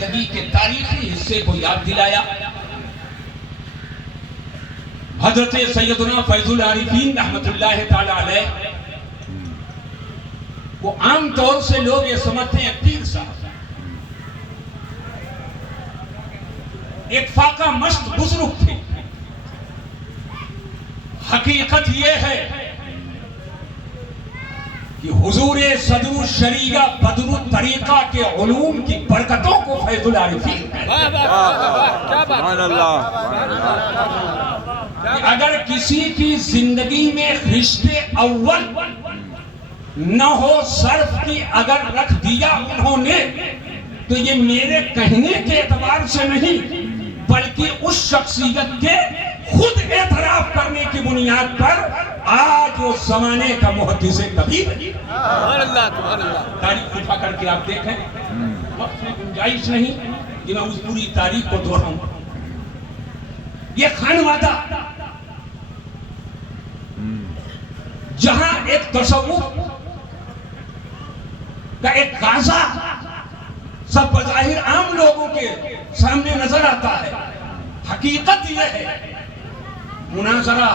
زندگی کے تاریخی حصے کو یاد دلایا۔ حضرت سیدنا فیض العارفین رحمت اللہ تعالی علیہ وہ عام طور سے لوگ یہ سمجھتے ہیں پیر صاحب، ایک فاقہ مشت بزرگ تھے۔ حقیقت یہ ہے کہ حضور صدر الشریعہ بدر الطریقہ کے علوم کی برکتوں کو فیض العارفین ہے۔ سبحان اللہ۔ اگر کسی کی زندگی میں رشتے اول نہ ہو، صرف کی اگر رکھ دیا انہوں نے، تو یہ میرے کہنے کے اعتبار سے نہیں بلکہ اس شخصیت کے خود اعتراف کرنے کی بنیاد پر آج وہ زمانے کا محدث کبیر ہے۔ تاریخ اٹھا کر کے آپ دیکھیں، وقت میں گنجائش نہیں کہ میں اس پوری تاریخ کو دوہراؤں۔ یہ خانوادہ جہاں ایک تصوف کا ایک غازہ سب بظاہر عام لوگوں کے سامنے نظر آتا ہے، حقیقت یہ ہے مناظرہ،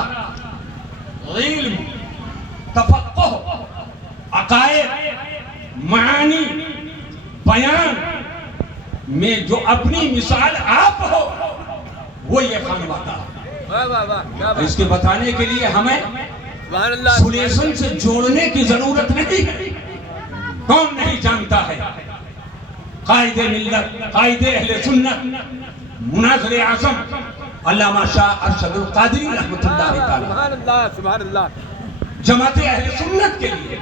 علم، تفقہ، عقائد، معانی، بیان میں جو اپنی مثال آپ ہو وہ یہ خانوادہ ہے۔ اس کے بتانے کے لیے ہمیں سلیسن سے جوڑنے کی ضرورت نہیں ہے، کون نہیں جانتا ہے قائد ملت، قائد اہل سنت، مناظر اعظم علامہ شاہ ارشد القادری رحمت اللہ تعالی، جماعت اہل سنت کے لیے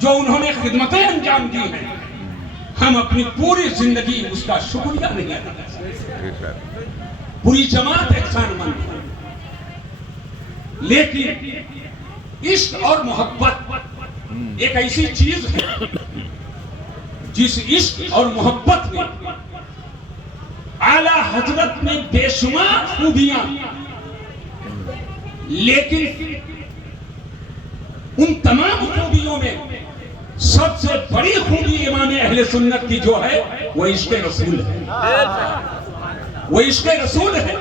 جو انہوں نے خدمتیں انجام دی ہیں، ہم اپنی پوری زندگی اس کا شکریہ نہیں ادا کر سکتے۔ پوری جماعت احسان مند ہے، لیکن عشق اور محبت ایک ایسی چیز ہے جس عشق اور محبت میں اعلیٰ حضرت میں بے شمار خوبیاں، لیکن ان تمام خوبیوں میں سب سے بڑی خوبی امام اہل سنت کی جو ہے وہ عشق رسول ہے، وہ عشق رسول ہے۔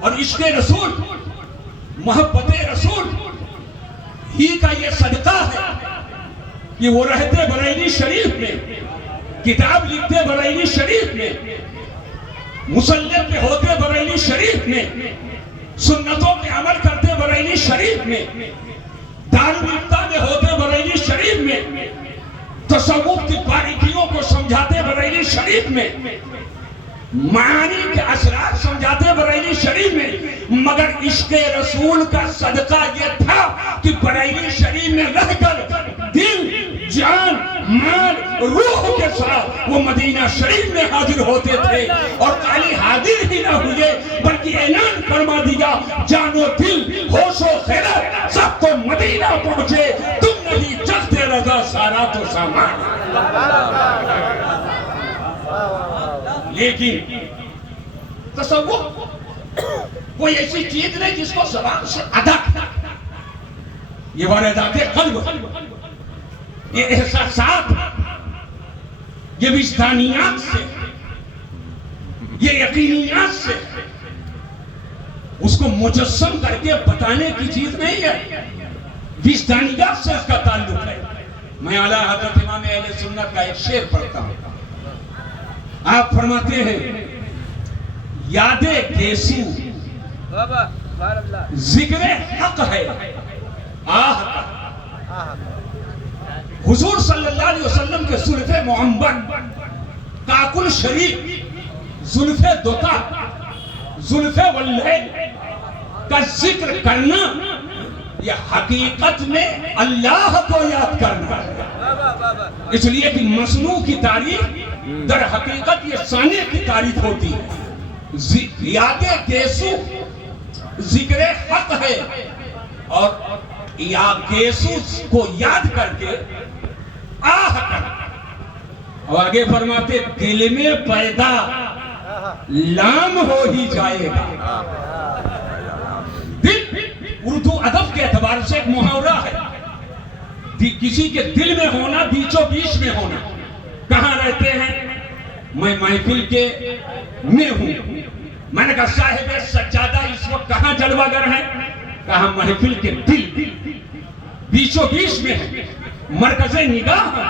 اور عشق رسول، محبت رسول ہی کا یہ صدقہ ہے کہ وہ رہتے بریلی شریف میں، کتاب لکھتے بریلی شریف میں، مصلی پہ ہوتے بریلی شریف میں، سنتوں پہ عمل کرتے بریلی شریف میں، دارالفتہ میں ہوتے بریلی شریف میں، تصوف کی باریکیوں کو سمجھاتے بریلی شریف میں، معانی کے اسرار سمجھاتے بریلی شریف میں، مگر عشق رسول کا صدقہ یہ تھا کہ بریلی شریف میں رہ کر دل، جان، مال، روح کے ساتھ وہ مدینہ شریف میں حاضر ہوتے تھے، اور خالی حاضر ہی نہ ہوئے بلکہ اعلان فرما دیا، جان و دل، ہوش و خیرت سب تو مدینہ پہنچے، تم نہیں چلتے رضا سارا تو سامان۔ لیکن تصوف کوئی ایسی چیز نہیں جس کو زبان سے ادا کرنا، یہ واردات قلب، یہ احساسات، یہ وجدانیات سے، یہ یقینیات سے اس کو مجسم کر کے بتانے کی چیز نہیں ہے، وجدانیات سے اس کا تعلق ہے۔ میں اعلیٰ حضرت امام اہل سنت کا ایک شعر پڑھتا ہوں، آپ فرماتے ہیں، یاد گیسو ذکر حق ہے آہ کا۔ حضور صلی اللہ علیہ وسلم کے زلف معمر، کاکل شریف، زلف دوتا، زلف واللیل کا ذکر کرنا، یہ حقیقت میں اللہ کو یاد کرنا ہے۔ اس لیے کہ مصنوع کی تعریف در حقیقت یہ ثانی کی تعریف ہوتی ہے۔ یاد گیسو ذکر حق ہے، اور یا گیسو کو یاد کر کے آہ کر، اور آگے فرماتے دل میں پیدا لام ہو ہی جائے گا۔ دل اردو ادب کے اعتبار سے ایک محاورہ ہے، کسی کے دل میں ہونا، بیچو بیچ میں ہونا۔ کہاں رہتے ہیں؟ میں محفل کے میں ہوں. میں نے کہا صاحب سجادہ اس وقت کہاں جلوہ گر ہے؟ کہا محفل کے دل بیچو بیچ میں ہے، مرکز نگاہ ہے.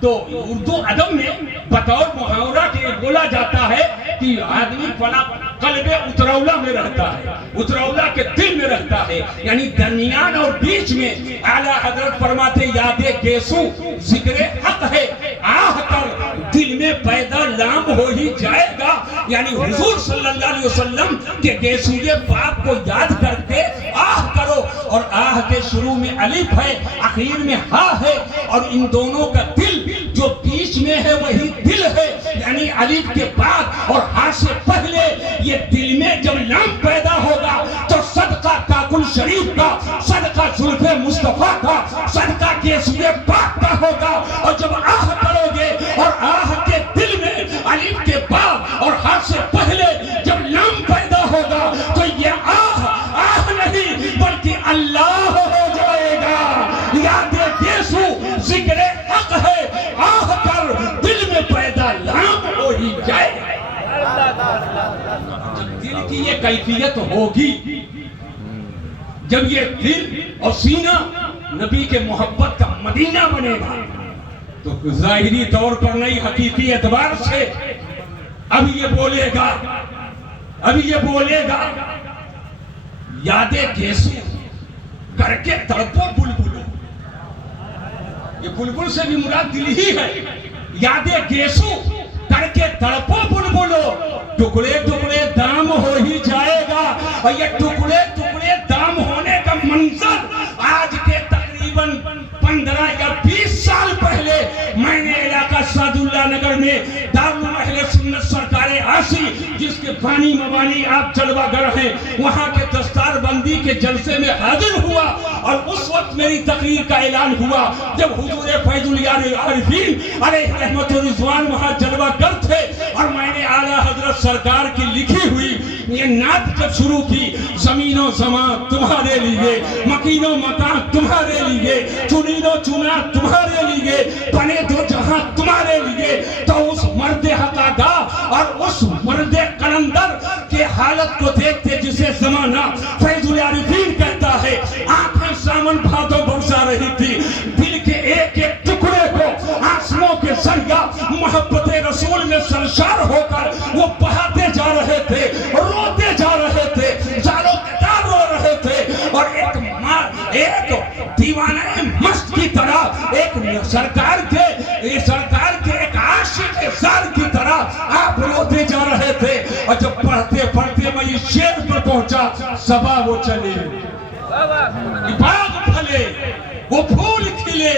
تو اردو ادب میں بطور محاورہ کے بولا جاتا ہے کہ آدمی فلا قلب اترولا میں رہتا ہے، اترولا کے دل میں رہتا ہے، یعنی درمیان اور بیچ میں. اعلیٰ حضرت فرماتے یاد گیسو ذکر حق ہے، آہ کر دل میں پیدا لام ہو ہی جائے گا. یعنی حضور صلی اللہ علیہ وسلم کے گیسوئے پاک کو یاد کر کے آہ کرو. اور آہ کے شروع میں الف ہے، اخیر میں ہا ہے، اور ان دونوں کا دل جو بیچ میں ہے وہی دل ہے. یعنی الف کے بعد اور ہا سے پہلے یہ دل میں جب لام پیدا ہوگا تو صدقہ کاکل شریف کا، صدقہ زلف مصطفیٰ کا، صدقہ گیسوئے پاک کا ہوگا. اور جب آہ کرو گے اور آہ کے دل میں الف کے بعد اور ہا سے پہلے جب لام پیدا ہوگا تو یہ آہ نہیں بلکہ اللہ ہو جائے گا. یاد گیسو ذکر حق ہے، آہ کر دل میں پیدا لام ہو ہی جائے. جب دل کی یہ کیفیت ہوگی، جب یہ دل اور سینہ نبی کے محبت کا مدینہ بنے گا، تو ظاہری طور پر نہیں حقیقی اعتبار سے اب یہ بولے گا، یادیں گیسو کر کے تڑپو بلبلو. یہ بلبل سے بھی مراد دل ہی ہے. یادیں گیسو کر کے تڑپو بلبلو، ٹکڑے ٹکڑے دام ہو ہی جائے گا. اور یہ ٹکڑے ٹکڑے دام ہونے کا منظر آج کے تقریباً 15 یا 20 سال پہلے میں نے علاقہ سعد اللہ نگر میں دارالعلوم اہل سنت سرکار عاصی، جس کے بانی مبانی آپ جلوہ گر ہیں، وہاں کے دستار بندی کے جلسے میں حاضر ہوا. اور اس وقت میری تقریر کا اعلان ہوا جب حضور فیض العارفین علیہ رحمت و رضوان وہاں جلوہ گر تھے. اور میں نے اعلیٰ حضرت سرکار کی لکھی ہوئی یہ نعت جب شروع کی، زمین و زمان تمہارے لیے، مکین و مکان تمہارے لیے، چنین و چنا تمہارے لیے، بنے دو جہاں تمہارے لیے. تو اس مرد حقاقہ اور اس مرد قلندر کے حالت کو دیکھتے جسے زمانہ فیض العارفین کہتا ہے، آنکھیں سامن بھادو برسا رہی تھی. دل کے ایک ایک ٹکڑے کو آنسوؤں کے ذریعہ محبت رسول میں سرشار ہو کر وہ بہاتے جا رہے تھے، روتے جا رہے تھے، زاروں قطار رو رہے تھے. اور ایک دیوانہ مست کی طرح، ایک سرکار کے ایک عاشق زار کی طرح آپ روتے جا رہے تھے. اور جب پڑھتے پڑھتے میں اس شعر پر پہنچا، صبا وہ چلے، باغ پھلے، وہ پھول کھلے،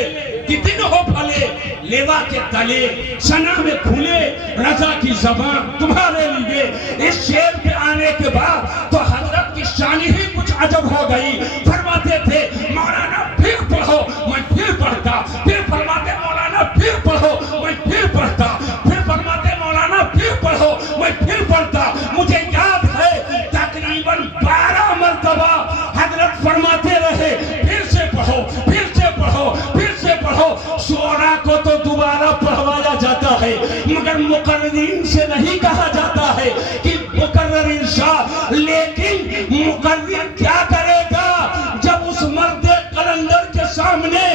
کتن ہو پھلے، لیوا کے تلے، سنا میں کھلے، رضا کی زبان تمہارے لیے. اس شعر پہ آنے کے بعد تو حضرت کی شان ہی کچھ عجب ہو گئی. فرماتے تھے مولانا پھر پڑھو، میں پھر پڑھتا. پھر فرماتے مولانا پھر پڑھو، میں پھر پڑھتا. پھر فرماتے مولانا پھر پڑھو، میں پھر پڑھتا. مجھے یاد ہے تقریباً 12 مرتبہ حضرت فرماتے رہے پھر سے پڑھو، پھر سے پڑھو، پھر سے پڑھو. شعراء کو تو دوبارہ پڑھوایا جاتا ہے مگر مقررین سے نہیں کہا جاتا ہے کہ مقرر ارشاد. لیکن مقرر کیا کرے گا جب اس مرد قلندر کے سامنے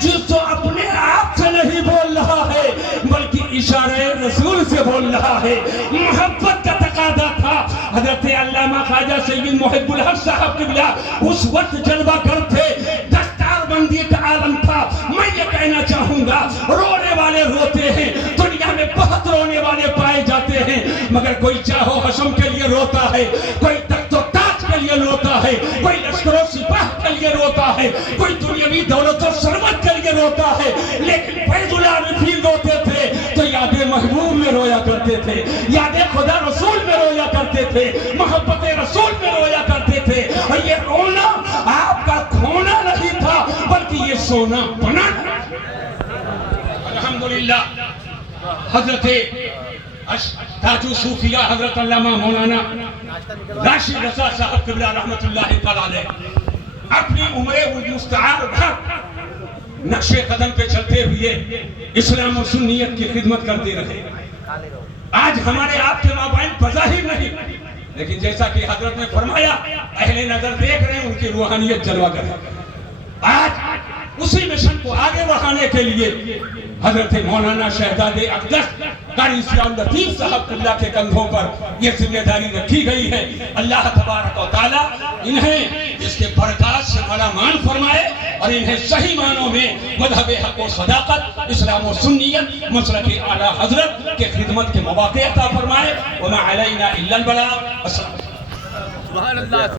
جس تو اپنے آپ سے نہیں بول رہا ہے بلکہ اشارہ رسول سے بول رہا ہے. محبت کا تقاضا تھا. حضرت علامہ خواجہ سید محب الحق صاحب قبلہ اس وقت جلوہ گر تھے، دستار بندی کا عالم تھا. میں یہ کہنا چاہوں گا رونے والے روتے ہیں، دنیا میں بہت رونے والے پائے جاتے ہیں، مگر کوئی چاہو حشم کے لیے روتا ہے، کوئی تخت و تاج کے لیے روتا ہے، کوئی لشکر و سپاہ کے لیے روتا ہے، کوئی دنیاوی دولت و ثروت کے لیے روتا ہے. لیکن فیض العارفین روتے تھے تو یاد محبوب میں رویا کرتے تھے، یاد خدا رسول میں رویا کرتے تھے، محبت رسول میں رویا کرتے تھے. اور یہ رونا آپ کا کھونا نہیں تھا بلکہ یہ سونا بنا تھا. الحمدللہ حضرت تاج صوفیہ حضرت علامہ مولانا راشد رضا صاحب قبلہ رحمت اللہ تعالی علیہ اپنی عمر مستعار بھر نقش قدم پہ چلتے ہوئے اسلام و سنیت کی خدمت کرتے رہے. آج ہمارے آپ کے مابین بظاہر نہیں، لیکن جیسا کہ حضرت نے فرمایا اہل نظر دیکھ رہے ہیں ان کی روحانیت جلوہ گر ہے۔ آج اسی مشن کو آگے بڑھانے کے لیے حضرت مولانا شہزاد اقدس قاری اسلام لطیف صاحب اللہ کے کندھوں پر یہ ذمہ داری رکھی گئی ہے۔ اللہ تبارک و تعالیٰ انہیں اس کے برکات سے مالا-مال فرمائے اور انہیں صحیح معنوں میں مذہب حق و صداقت، اسلام و سنیت، مسلک اعلیٰ حضرت کے خدمت کے مواقع عطا فرمائے۔ وما علینا الا البلاغ۔